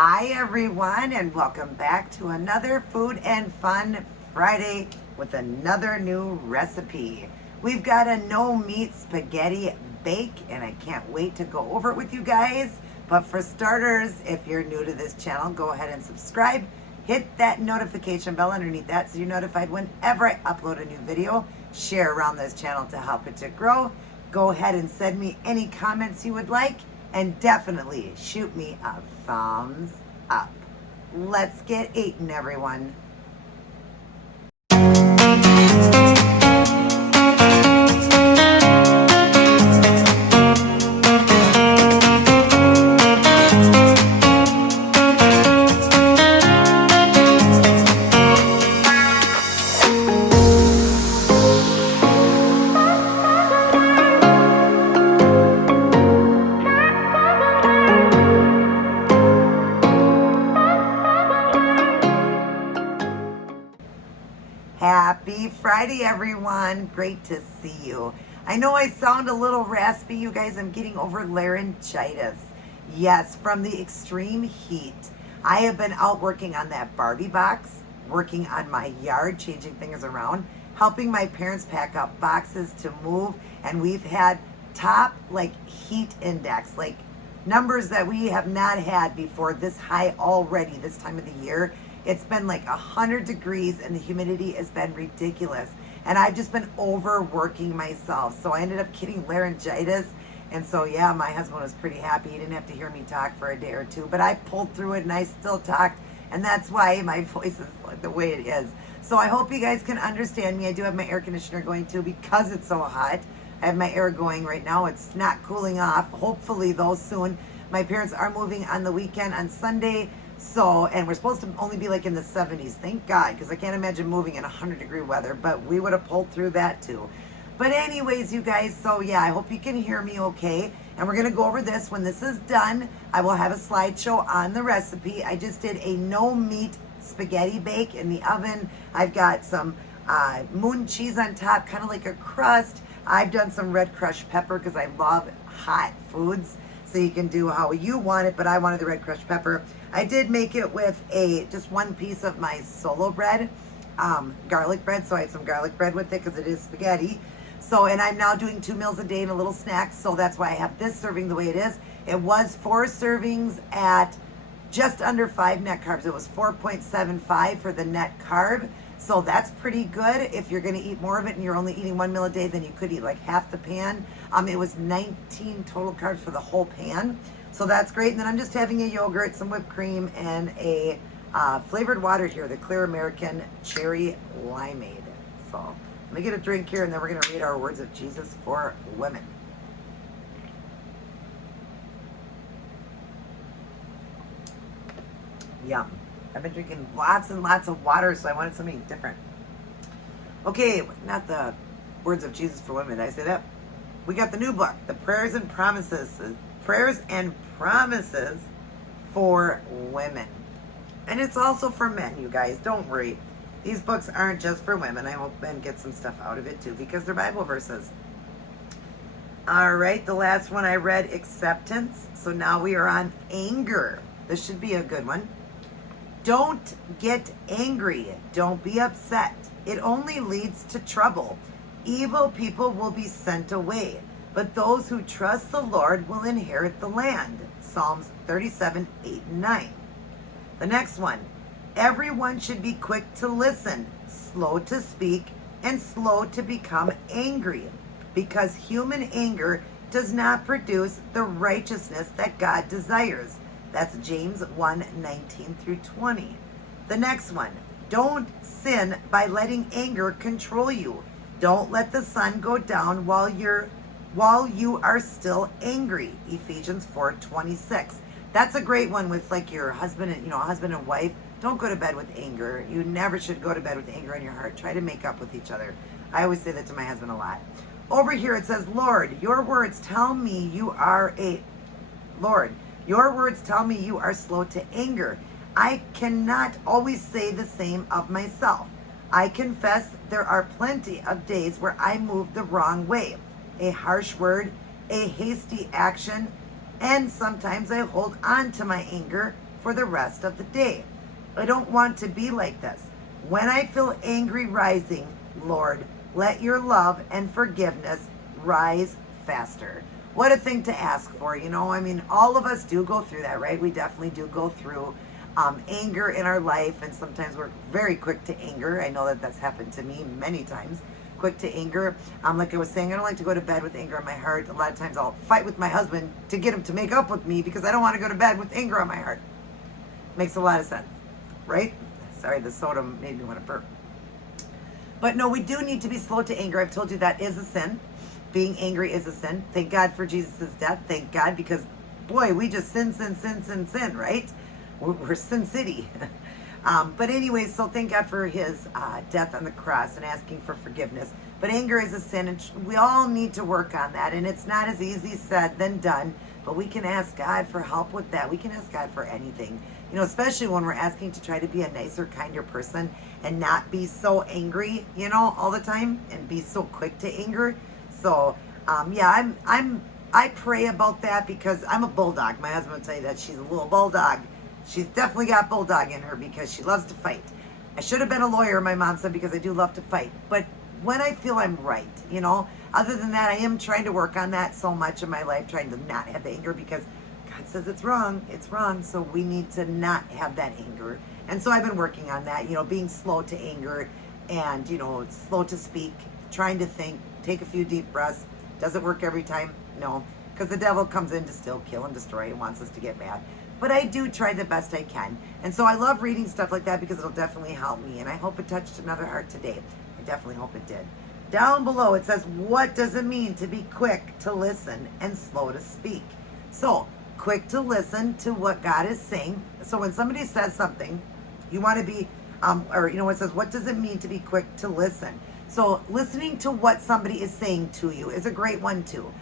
Hi everyone, and welcome back to another Food and Fun Friday with another new recipe. We've got a no meat spaghetti bake, and I can't wait to go over it with you guys. But for starters, if you're new to this channel, go ahead and subscribe. Hit that notification bell underneath that so you're notified whenever I upload a new video. Share around this channel to help it to grow. Go ahead and send me any comments you would like. And definitely shoot me a thumbs up. Let's get eating, everyone. Happy Friday, everyone. Great to see you. I know I sound a little raspy, you guys. I'm getting over laryngitis. Yes, from the extreme heat. I have been out working on that Barbie box, working on my yard, changing things around, helping my parents pack up boxes to move, and we've had top heat index, numbers that we have not had before this high already this time of the year. It's been 100 degrees and the humidity has been ridiculous. And I've just been overworking myself. So I ended up getting laryngitis. And so, yeah, my husband was pretty happy. He didn't have to hear me talk for a day or two. But I pulled through it and I still talked. And that's why my voice is the way it is. So I hope you guys can understand me. I do have my air conditioner going too because it's so hot. I have my air going right now. It's not cooling off. Hopefully, though, soon. My parents are moving on the weekend on Sunday. So, and we're supposed to only be in the 70s, thank God, because I can't imagine moving in 100-degree weather, but we would have pulled through that too. But anyways, you guys, so yeah, I hope you can hear me okay. And we're going to go over this. When this is done, I will have a slideshow on the recipe. I just did a no-meat spaghetti bake in the oven. I've got some moon cheese on top, kind of like a crust. I've done some red crushed pepper because I love hot foods. So you can do how you want it, but I wanted the red crushed pepper. I did make it with just one piece of my solo bread, garlic bread. So I had some garlic bread with it because it is spaghetti. So, and I'm now doing 2 meals a day and a little snack. So that's why I have this serving the way it is. It was 4 servings at just under 5 net carbs. It was 4.75 for the net carb. So that's pretty good. If you're going to eat more of it and you're only eating 1 meal a day, then you could eat half the pan. It was 19 total carbs for the whole pan. So that's great. And then I'm just having a yogurt, some whipped cream, and a flavored water here, the Clear American Cherry Limeade. So let me get a drink here, and then we're going to read our words of Jesus for women. Yum. I've been drinking lots and lots of water, so I wanted something different. Okay, not the words of Jesus for women. Did I say that? We got the new book, the Prayers and Promises for Women. And it's also for men, you guys. Don't worry. These books aren't just for women. I hope men get some stuff out of it too because they're Bible verses. All right, the last one I read, acceptance. So now we are on anger. This should be a good one. Don't get angry. Don't be upset. It only leads to trouble. Evil people will be sent away, but those who trust the Lord will inherit the land. Psalms 37, 8, and 9. The next one. Everyone should be quick to listen, slow to speak, and slow to become angry, because human anger does not produce the righteousness that God desires. That's James 1, 19 through 20. The next one, don't sin by letting anger control you. Don't let the sun go down while you are still angry. Ephesians 4:26. That's a great one with your husband and husband and wife. Don't go to bed with anger. You never should go to bed with anger in your heart. Try to make up with each other. I always say that to my husband a lot. Over here it says, Lord, your words tell me you are slow to anger. I cannot always say the same of myself. I confess there are plenty of days where I move the wrong way. A harsh word, a hasty action, and sometimes I hold on to my anger for the rest of the day. I don't want to be like this. When I feel angry rising, Lord, let your love and forgiveness rise faster. What a thing to ask for, you know? I mean, all of us do go through that, right? We definitely do go through anger in our life, and sometimes we're very quick to anger. I know that that's happened to me many times. Quick to anger. Like I was saying, I don't like to go to bed with anger on my heart. A lot of times I'll fight with my husband to get him to make up with me because I don't want to go to bed with anger on my heart. Makes a lot of sense, right? Sorry, the soda made me want to burp. But no, we do need to be slow to anger. I've told you that is a sin. Being angry is a sin. Thank God for Jesus' death. Thank God, because boy, we just sin, right? We're Sin City. But anyways, so thank God for his death on the cross and asking for forgiveness. But anger is a sin, and we all need to work on that. And it's not as easy said than done, but we can ask God for help with that. We can ask God for anything, you know, especially when we're asking to try to be a nicer, kinder person and not be so angry, you know, all the time and be so quick to anger. So, yeah, I pray about that because I'm a bulldog. My husband would tell you that she's a little bulldog. She's definitely got bulldog in her because she loves to fight. I should have been a lawyer, my mom said, because I do love to fight. But when I feel I'm right, you know, other than that, I am trying to work on that so much in my life, trying to not have anger because God says it's wrong. It's wrong. So we need to not have that anger. And so I've been working on that, you know, being slow to anger and, you know, slow to speak, trying to think, take a few deep breaths. Does it work every time? No, because the devil comes in to steal, kill, and destroy and wants us to get mad. But I do try the best I can. And so I love reading stuff like that because it'll definitely help me. And I hope it touched another heart today. I definitely hope it did. Down below it says, what does it mean to be quick to listen and slow to speak? So, quick to listen to what God is saying. So when somebody says something, you want to be, or you know, it says, what does it mean to be quick to listen? So listening to what somebody is saying to you is a great one too.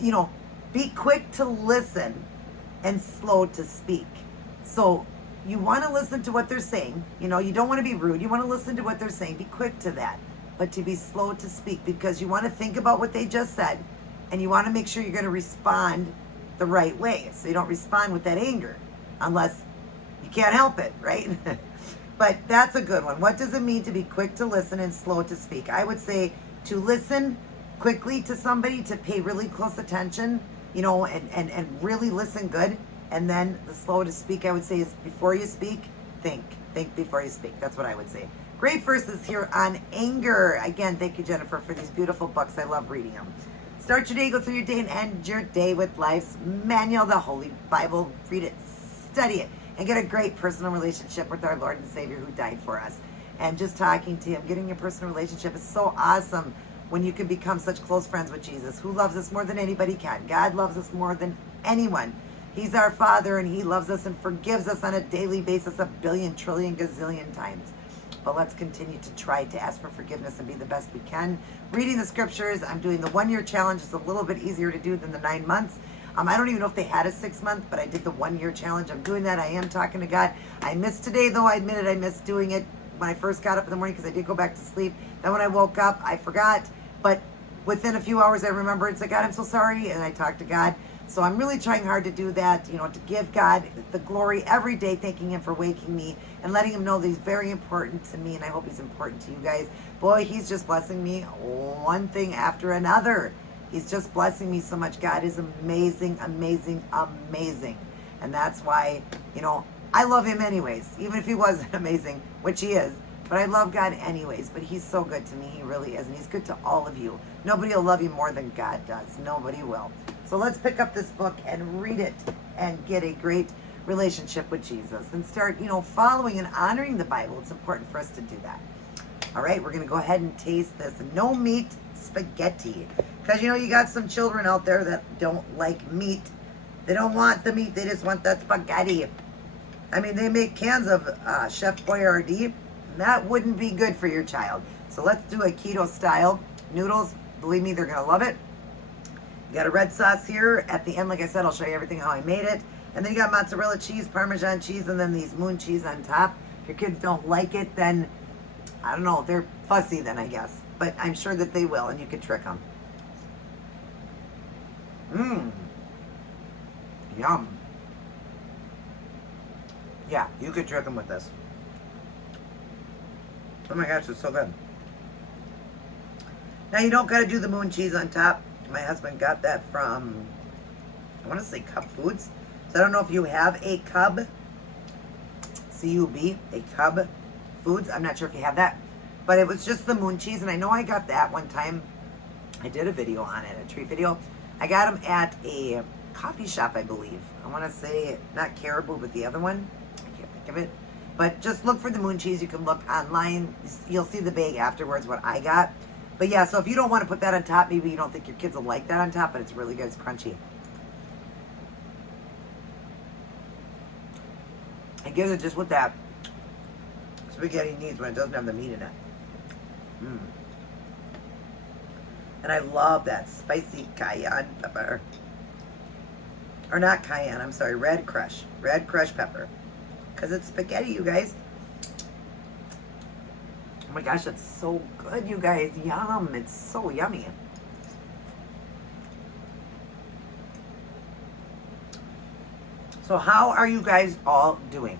You know, be quick to listen and slow to speak. So you want to listen to what they're saying. You know, you don't want to be rude. You want to listen to what they're saying. Be quick to that. But to be slow to speak because you want to think about what they just said and you want to make sure you're going to respond the right way. So you don't respond with that anger unless you can't help it, right? But that's a good one. What does it mean to be quick to listen and slow to speak? I would say to listen quickly to somebody, to pay really close attention, you know, and really listen good. And then the slow to speak, I would say, is before you speak, think. Think before you speak. That's what I would say. Great verses here on anger. Again, thank you, Jennifer, for these beautiful books. I love reading them. Start your day, go through your day, and end your day with life's manual, the Holy Bible. Read it, study it, and get a great personal relationship with our Lord and Savior who died for us. And just talking to him, getting a personal relationship is so awesome when you can become such close friends with Jesus, who loves us more than anybody can. God loves us more than anyone. He's our Father, and he loves us and forgives us on a daily basis a billion, trillion, gazillion times. But let's continue to try to ask for forgiveness and be the best we can. Reading the scriptures, I'm doing the 1 year challenge. It's a little bit easier to do than the 9 months. I don't even know if they had a 6 month, but I did the 1 year challenge. I'm doing that. I am talking to God. I missed today, though. I admitted I missed doing it when I first got up in the morning because I did go back to sleep. Then when I woke up, I forgot. But within a few hours, I remembered. It's like, God, I'm so sorry. And I talked to God. So I'm really trying hard to do that, you know, to give God the glory every day, thanking him for waking me and letting him know that he's very important to me. And I hope he's important to you guys. Boy, he's just blessing me one thing after another. He's just blessing me so much. God is amazing, amazing, amazing. And that's why, you know, I love him anyways, even if he wasn't amazing, which he is. But I love God anyways. But he's so good to me. He really is. And he's good to all of you. Nobody will love you more than God does. Nobody will. So let's pick up this book and read it and get a great relationship with Jesus and start, you know, following and honoring the Bible. It's important for us to do that. All right, we're going to go ahead and taste this no meat spaghetti. Because, you know, you got some children out there that don't like meat. They don't want the meat. They just want that spaghetti. I mean, they make cans of Chef Boyardee. That wouldn't be good for your child. So let's do a keto style noodles. Believe me, they're going to love it. You got a red sauce here. At the end, like I said, I'll show you everything how I made it. And then you got mozzarella cheese, Parmesan cheese, and then these moon cheese on top. If your kids don't like it, then, I don't know, they're fussy then, I guess. But I'm sure that they will, and you can trick them. Mmm. Yum. Yeah, you could trick them with this. Oh my gosh, it's so good. Now you don't gotta do the moon cheese on top. My husband got that from, I want to say Cub Foods. So I don't know if you have a Cub, C-U-B, a Cub Foods. I'm not sure if you have that. But it was just the moon cheese, and I know I got that one time. I did a video on it, a treat video. I got them at a coffee shop, I believe. I want to say, not Caribou, but the other one. I can't think of it. But just look for the moon cheese. You can look online. You'll see the bag afterwards, what I got. But yeah, so if you don't want to put that on top, maybe you don't think your kids will like that on top, but it's really good. It's crunchy. It gives it just what that spaghetti needs when it doesn't have the meat in it. And I love that spicy cayenne pepper. Or not cayenne, I'm sorry, red crush. Red crush pepper. Because it's spaghetti, you guys. Oh my gosh, it's so good, you guys. Yum. It's so yummy. So how are you guys all doing?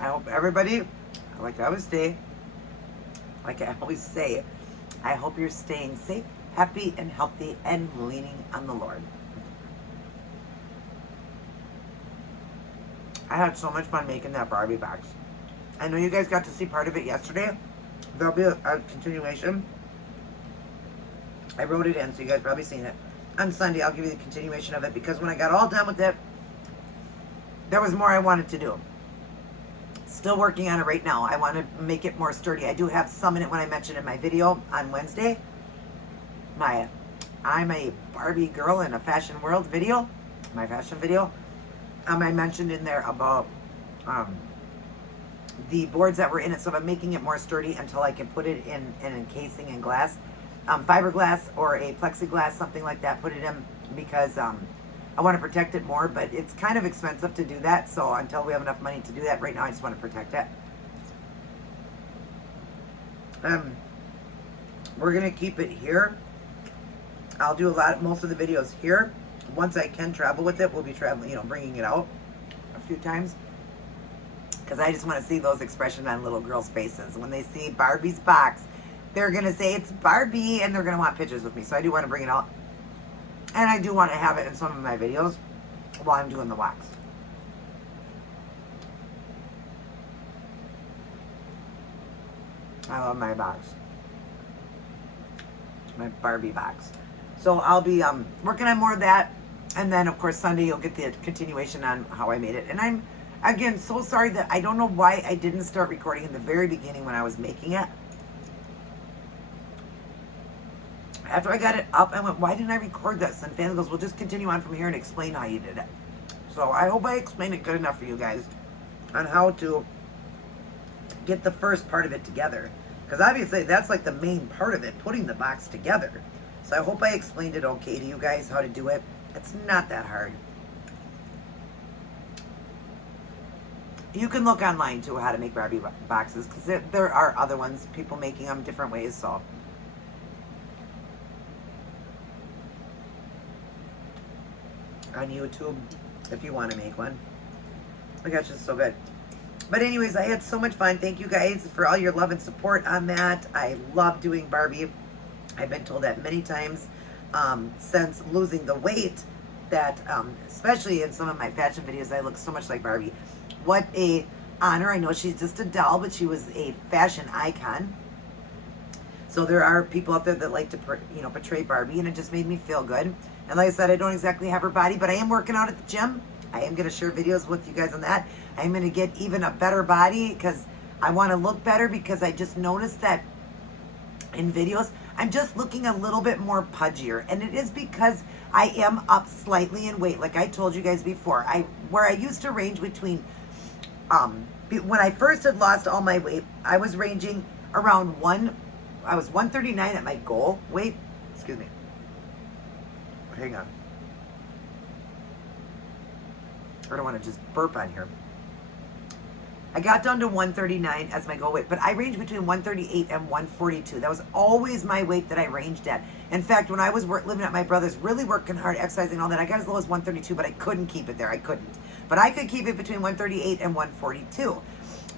I hope everybody, like I always say, I hope you're staying safe, happy, and healthy, and leaning on the Lord. I had so much fun making that Barbie box. I know you guys got to see part of it yesterday. There'll be a continuation. I wrote it in, so you guys probably seen it. On Sunday, I'll give you the continuation of it, because when I got all done with it, there was more I wanted to do. Still working on it right now. I want to make it more sturdy. I do have some in it when I mentioned in my video on Wednesday. I'm a Barbie girl in a fashion world video. My fashion video. I mentioned in there about the boards that were in it. So I'm making it more sturdy until I can put it in an encasing in glass. Fiberglass or a plexiglass, something like that. Put it in because I want to protect it more, but it's kind of expensive to do that. So until we have enough money to do that, right now I just want to protect it. We're going to keep it here. I'll do most of the videos here. Once I can travel with it, we'll be traveling, bringing it out a few times. Because I just want to see those expressions on little girls' faces. When they see Barbie's box, they're going to say it's Barbie, and they're going to want pictures with me. So I do want to bring it out. And I do want to have it in some of my videos while I'm doing the wax. I love my box. My Barbie box. So I'll be working on more of that. And then, of course, Sunday you'll get the continuation on how I made it. And I'm, again, so sorry that I don't know why I didn't start recording in the very beginning when I was making it. After I got it up, I went, why didn't I record this? And Fan goes, well, just continue on from here and explain how you did it. So I hope I explained it good enough for you guys on how to get the first part of it together. Because obviously that's like the main part of it, putting the box together. So I hope I explained it okay to you guys how to do it. It's not that hard. You can look online too how to make Barbie boxes, because there are other ones, people making them different ways. So on YouTube, if you want to make one. Oh my gosh, it's so good. But anyways, I had so much fun. Thank you guys for all your love and support on that. I love doing Barbie. I've been told that many times since losing the weight that, especially in some of my fashion videos, I look so much like Barbie. What a honor. I know she's just a doll, but she was a fashion icon. So there are people out there that like to, portray Barbie, and it just made me feel good. And like I said, I don't exactly have her body, but I am working out at the gym. I am going to share videos with you guys on that. I'm going to get even a better body because I want to look better, because I just noticed that in videos, I'm just looking a little bit more pudgier. And it is because I am up slightly in weight. Like I told you guys before, where I used to range between, when I first had lost all my weight, I was ranging around I was 139 at my goal weight. Excuse me. Hang on. I don't want to just burp on here. I got down to 139 as my goal weight, but I ranged between 138 and 142. That was always my weight that I ranged at. In fact, when I was living at my brother's, really working hard, exercising, all that, I got as low as 132, but I couldn't keep it there. I couldn't. But I could keep it between 138 and 142.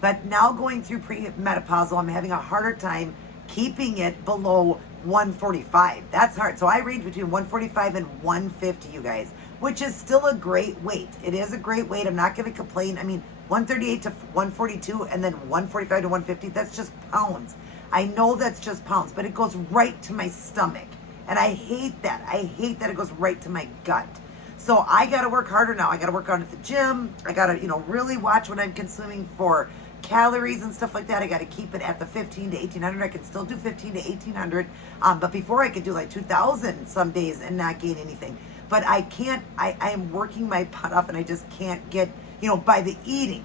But now going through premenopausal, I'm having a harder time keeping it below 145. That's hard. So I range between 145 and 150, you guys, which is still a great weight. It is a great weight. I'm not going to complain. I mean, 138 to 142 and then 145 to 150, that's just pounds. I know that's just pounds, but it goes right to my stomach. And I hate that. I hate that it goes right to my gut. So I got to work harder now. I got to work out at the gym. I got to, really watch what I'm consuming for calories and stuff like that. I got to keep it at the 15 to 1800. I can still do 15 to 1800. But before I could do like 2000 some days and not gain anything. But I can't, I am working my butt off and I just can't get, by the eating,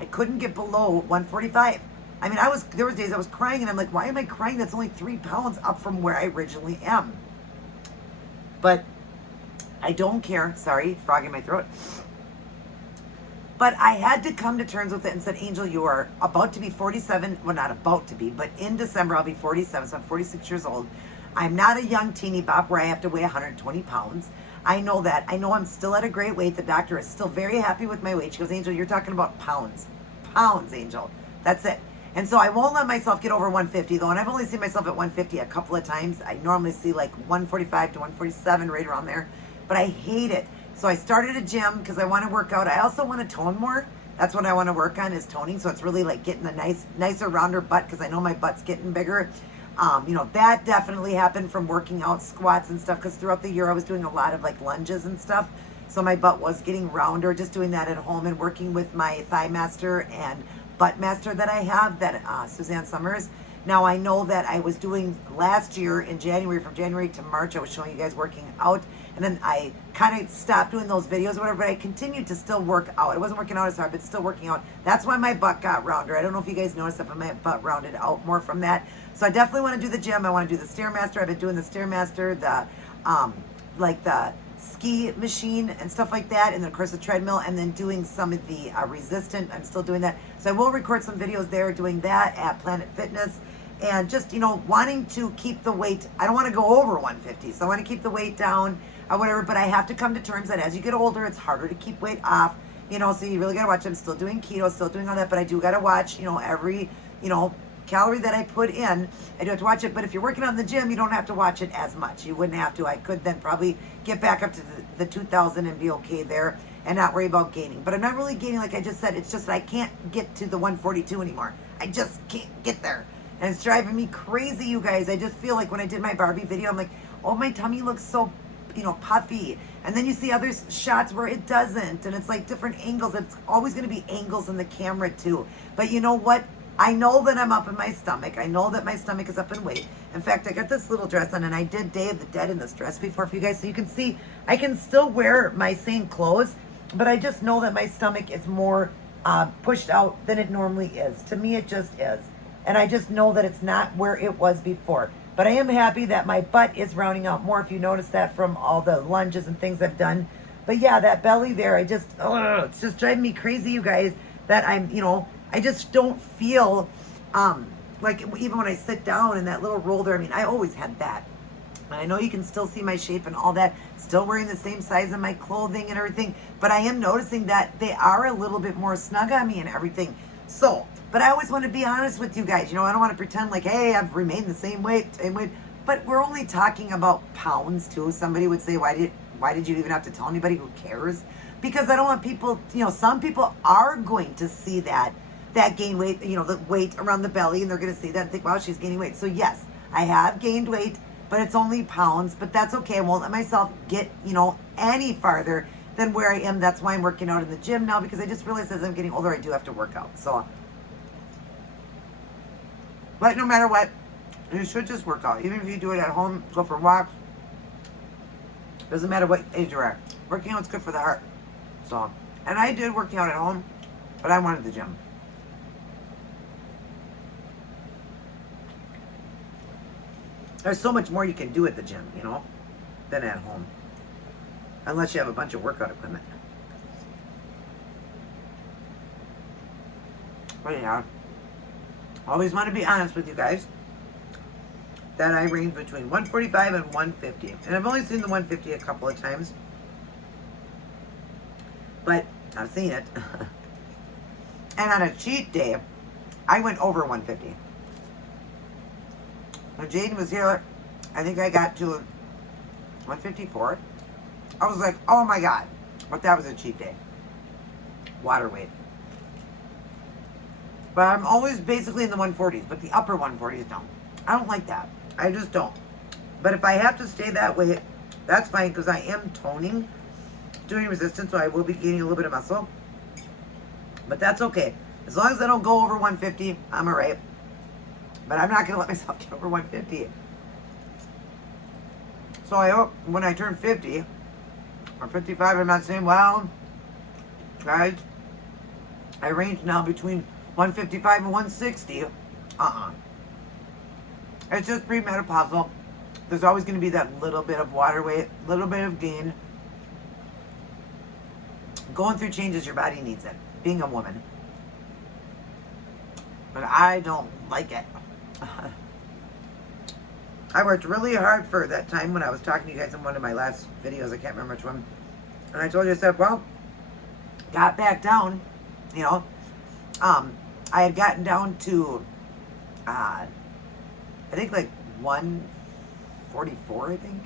I couldn't get below 145. I mean, there was days I was crying and I'm like, why am I crying? That's only 3 pounds up from where I originally am. But I don't care. Sorry, frog in my throat. But I had to come to terms with it and said, Angel, you are about to be 47. Well, not about to be, but in December I'll be 47. So I'm 46 years old. I'm not a young teeny bop where I have to weigh 120 pounds. I know that. I know I'm still at a great weight. The doctor is still very happy with my weight. She goes, Angel, you're talking about pounds. Pounds, Angel. That's it. And so I won't let myself get over 150 though. And I've only seen myself at 150 a couple of times. I normally see like 145 to 147, right around there. But I hate it. So I started a gym because I want to work out. I also want to tone more. That's what I want to work on, is toning. So it's really like getting a nicer, rounder butt, because I know my butt's getting bigger. That definitely happened from working out, squats and stuff, because throughout the year I was doing a lot of like lunges and stuff. So my butt was getting rounder, just doing that at home and working with my thigh master and butt master that I have, that Suzanne Summers. Now I know that I was doing last year in January, from January to March, I was showing you guys working out. And then I kind of stopped doing those videos or whatever, but I continued to still work out. I wasn't working out as hard, but still working out. That's why my butt got rounder. I don't know if you guys noticed that, but my butt rounded out more from that. So I definitely want to do the gym. I want to do the Stairmaster. I've been doing the Stairmaster, the ski machine and stuff like that. And then of course the treadmill, and then doing some of the resistant. I'm still doing that. So I will record some videos there doing that at Planet Fitness. And just, wanting to keep the weight. I don't want to go over 150. So I want to keep the weight down or whatever, but I have to come to terms that as you get older, it's harder to keep weight off, so you really got to watch. I'm still doing keto, still doing all that, but I do got to watch, every, calorie that I put in. I do have to watch it, but if you're working on the gym, you don't have to watch it as much. You wouldn't have to. I could then probably get back up to the 2000 and be okay there and not worry about gaining. But I'm not really gaining, like I just said. It's just that I can't get to the 142 anymore. I just can't get there. And it's driving me crazy, you guys. I just feel like when I did my Barbie video, I'm like, oh, my tummy looks so puffy. And then you see other shots where it doesn't, and it's like different angles. It's always going to be angles in the camera too. But you know what? I know that I'm up in my stomach. I know that my stomach is up in weight. In fact, I got this little dress on, and I did Day of the Dead in this dress before for you guys. So you can see I can still wear my same clothes, but I just know that my stomach is more pushed out than it normally is. To me, it just is. And I just know that it's not where it was before. But I am happy that my butt is rounding out more, if you notice that from all the lunges and things I've done. But yeah, that belly there, it's just driving me crazy, you guys, that I'm, I just don't feel, like even when I sit down and that little roll there, I always had that. And I know you can still see my shape and all that, still wearing the same size in my clothing and everything, but I am noticing that they are a little bit more snug on me and everything. So, but I always want to be honest with you guys. I don't want to pretend like, hey, I've remained the same weight. But we're only talking about pounds too. Somebody would say, why did you even have to tell anybody? Who cares? Because I don't want people, some people are going to see that gain weight, the weight around the belly, and they're going to see that and think, wow, she's gaining weight. So yes, I have gained weight, but it's only pounds, but that's okay. I won't let myself get, any farther than where I am. That's why I'm working out in the gym now, because I just realized as I'm getting older, I do have to work out. So, but no matter what, you should just work out. Even if you do it at home, go for walks. Doesn't matter what age you're at. Working out's good for the heart. So, and I did working out at home, but I wanted the gym. There's so much more you can do at the gym, than at home. Unless you have a bunch of workout equipment. But yeah, always want to be honest with you guys that I range between 145 and 150. And I've only seen the 150 a couple of times. But I've seen it. And on a cheat day, I went over 150. When Jaden was here, I think I got to 154. I was like, oh my God. But that was a cheat day. Water weight. But I'm always basically in the 140s, but the upper 140s don't. I don't like that. I just don't. But if I have to stay that way, that's fine because I am toning, doing resistance, so I will be gaining a little bit of muscle. But that's okay. As long as I don't go over 150, I'm all right. But I'm not going to let myself get over 150. So I hope when I turn 50 or 55, I'm not saying, well, guys, I range now between 155 and 160. It's just premenopausal. There's always going to be that little bit of water weight, little bit of gain. Going through changes, your body needs it. Being a woman. But I don't like it. I worked really hard for that time when I was talking to you guys in one of my last videos. I can't remember which one. And I told you, I said, well, got back down, you know. I had gotten down to, I think like 144, I think.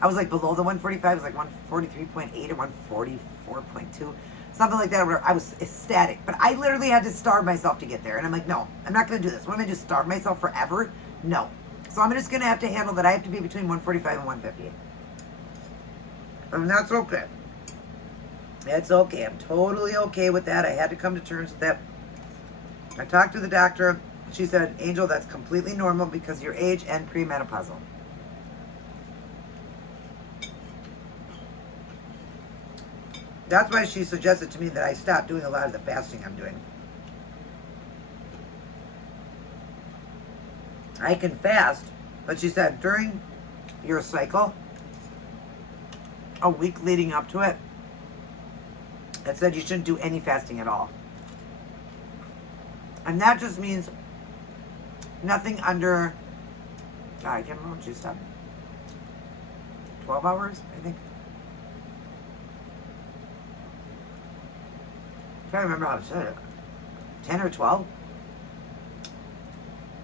I was like below the 145. It was like 143.8 or 144.2. Something like that, where I was ecstatic. But I literally had to starve myself to get there. And I'm like, no, I'm not going to do this. What am I going to just starve myself forever? No. So I'm just going to have to handle that. I have to be between 145 and 150. And that's okay. It's okay. I'm totally okay with that. I had to come to terms with that. I talked to the doctor. She said, Angel, that's completely normal because of your age and premenopausal. That's why she suggested to me that I stop doing a lot of the fasting I'm doing. I can fast, but she said during your cycle, a week leading up to it, it said you shouldn't do any fasting at all. And that just means nothing under, I can't remember what she said, 12 hours, I think. I can't remember how to say it. 10 or 12?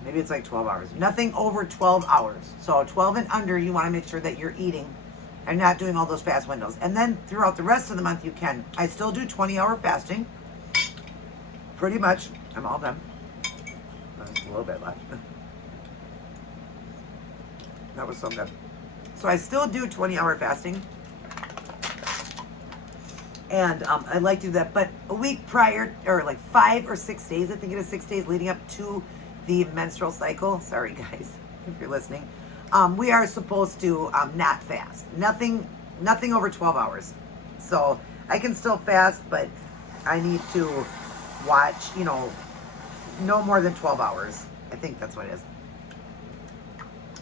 Maybe it's like 12 hours. Nothing over 12 hours. So 12 and under, you want to make sure that you're eating and not doing all those fast windows. And then throughout the rest of the month, you can. I still do 20-hour fasting. Pretty much. I'm all done. There's a little bit left. That was so good. So I still do 20-hour fasting. And I like to do that. But a week prior, or like 5 or 6 days, I think it is 6 days leading up to the menstrual cycle. Sorry, guys, if you're listening. We are supposed to not fast. Nothing over 12 hours. So I can still fast, but I need to watch, no more than 12 hours. I think that's what it is.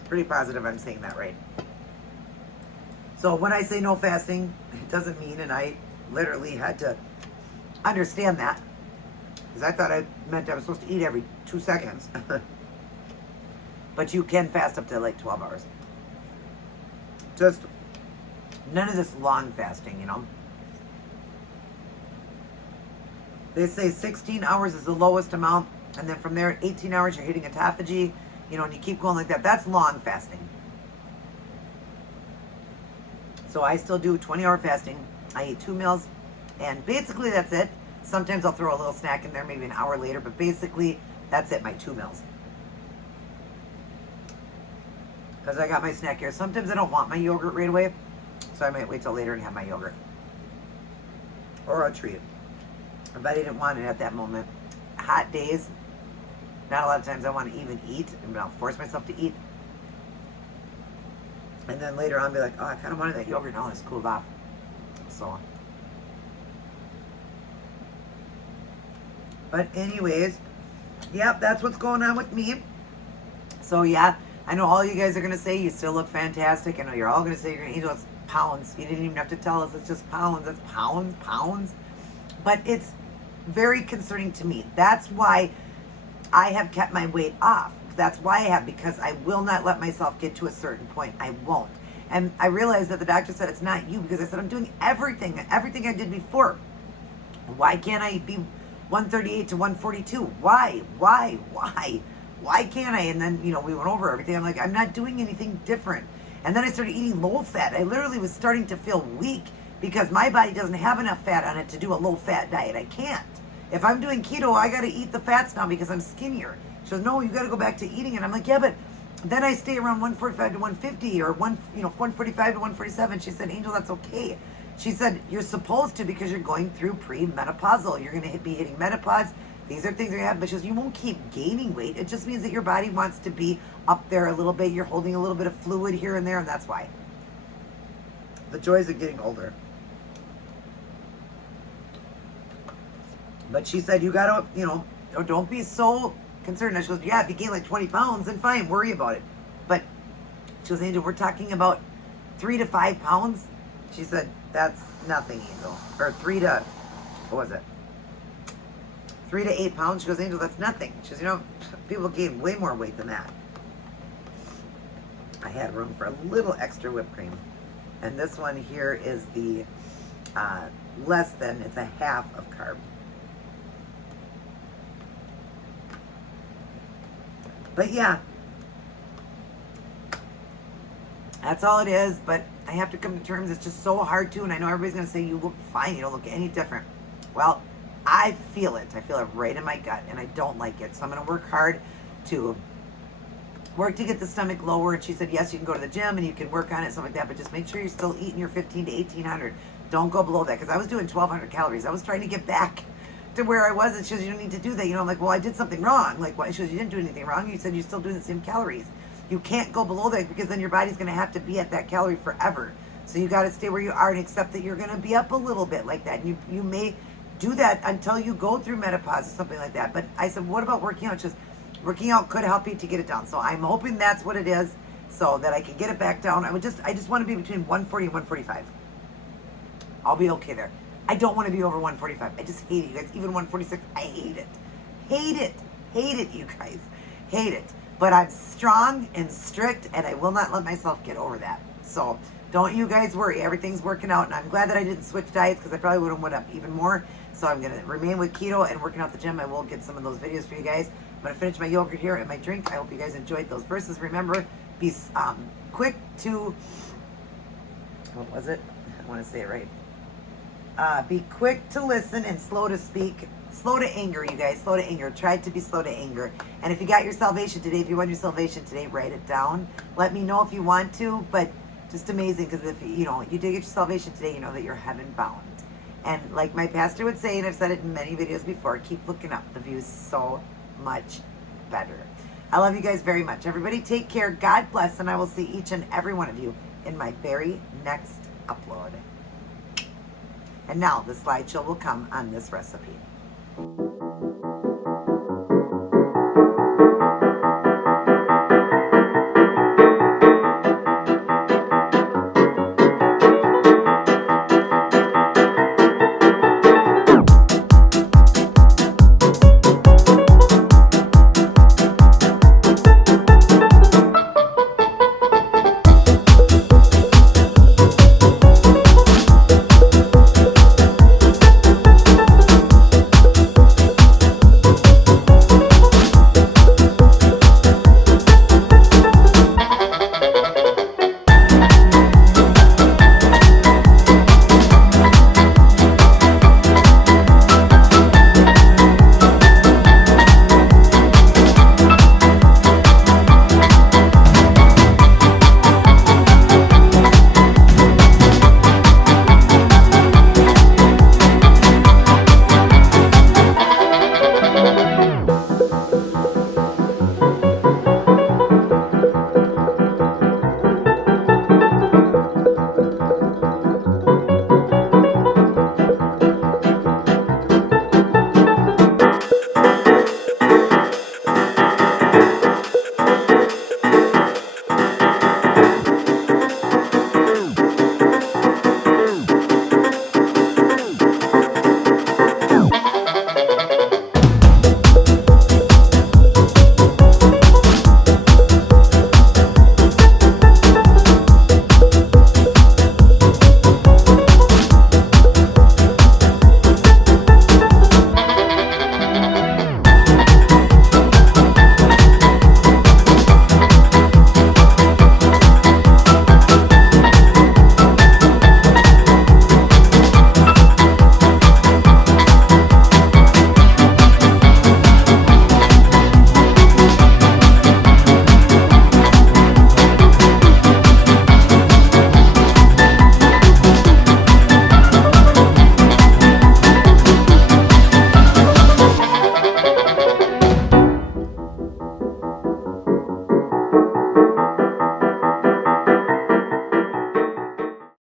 Pretty positive I'm saying that right. So when I say no fasting, it doesn't mean, and I literally had to understand that, because I thought I meant I was supposed to eat every 2 seconds. But you can fast up to like 12 hours. Just none of this long fasting, They say 16 hours is the lowest amount, and then from there, 18 hours, you're hitting autophagy, and you keep going like that. That's long fasting. So I still do 20-hour fasting. I eat 2 meals, and basically that's it. Sometimes I'll throw a little snack in there, maybe an hour later, but basically that's it, my 2 meals. Because I got my snack here. Sometimes I don't want my yogurt right away, so I might wait till later and have my yogurt. Or a treat. But I didn't want it at that moment. Hot days, not a lot of times I want to even eat, and I'll force myself to eat. And then later on, I'll be like, oh, I kind of wanted that yogurt. Now it's cooled off. So. But anyways, yep, that's what's going on with me. So yeah, I know all you guys are going to say you still look fantastic. I know you're all going to say you're going to eat those pounds. You didn't even have to tell us it's just pounds. It's pounds. But it's very concerning to me. That's why I have kept my weight off. That's why I have, because I will not let myself get to a certain point. I won't. And I realized that the doctor said it's not you, because I said I'm doing everything I did before. Why can't I be 138 to 142? Why? Why can't I? And then, we went over everything. I'm like, I'm not doing anything different. And then I started eating low fat. I literally was starting to feel weak because my body doesn't have enough fat on it to do a low fat diet. I can't. If I'm doing keto, I got to eat the fats now because I'm skinnier. She goes, no, you got to go back to eating. And I'm like, yeah, but then I stay around 145 to 150 or 145 to 147. She said, Angel, that's okay. She said, you're supposed to because you're going through premenopausal. You're going to be hitting menopause. These are things that happen. But she goes, you won't keep gaining weight. It just means that your body wants to be up there a little bit. You're holding a little bit of fluid here and there, and that's why. The joys of getting older. But she said, you got to, don't be so concerned. And she goes, yeah, if you gain like 20 pounds, then fine, worry about it. But she goes, Angel, we're talking about 3 to 5 pounds. She said, that's nothing, Angel. Or 3 to 8 pounds. She goes, Angel, that's nothing. She goes, people gain way more weight than that. I had room for a little extra whipped cream. And this one here is the less than, it's a half of carb. But yeah, that's all it is. But I have to come to terms. It's just so hard to. And I know everybody's going to say, you look fine. You don't look any different. Well, I feel it. I feel it right in my gut. And I don't like it. So I'm going to work hard to get the stomach lower. And she said, yes, you can go to the gym and you can work on it, stuff like that. But just make sure you're still eating your 15 to 1800. Don't go below that. Because I was doing 1200 calories. I was trying to get back to where I was, and she goes, you don't need to do that. I'm like, well, I did something wrong. Like, why? She goes, you didn't do anything wrong. You said you're still doing the same calories. You can't go below that because then your body's going to have to be at that calorie forever. So you got to stay where you are and accept that you're going to be up a little bit like that. And you may do that until you go through menopause or something like that. But I said, what about working out? She goes, working out could help you to get it down. So I'm hoping that's what it is, so that I can get it back down. I just want to be between 140 and 145. I'll be okay there. I don't want to be over 145. I just hate it, you guys. Even 146, I hate it. Hate it, you guys. Hate it. But I'm strong and strict, and I will not let myself get over that. So don't you guys worry. Everything's working out, and I'm glad that I didn't switch diets because I probably would have went up even more. So I'm going to remain with keto and working out the gym. I will get some of those videos for you guys. I'm going to finish my yogurt here and my drink. I hope you guys enjoyed those verses. Remember, be quick to... What was it? I want to say it right. Be quick to listen and slow to speak. Slow to anger, you guys. Slow to anger. Try to be slow to anger. And if you got your salvation today, if you won your salvation today, write it down. Let me know if you want to. But just amazing, because if you did get your salvation today, you know that you're heaven bound. And like my pastor would say, and I've said it in many videos before, keep looking up. The view is so much better. I love you guys very much. Everybody take care. God bless. And I will see each and every one of you in my very next upload. And now the slideshow will come on this recipe.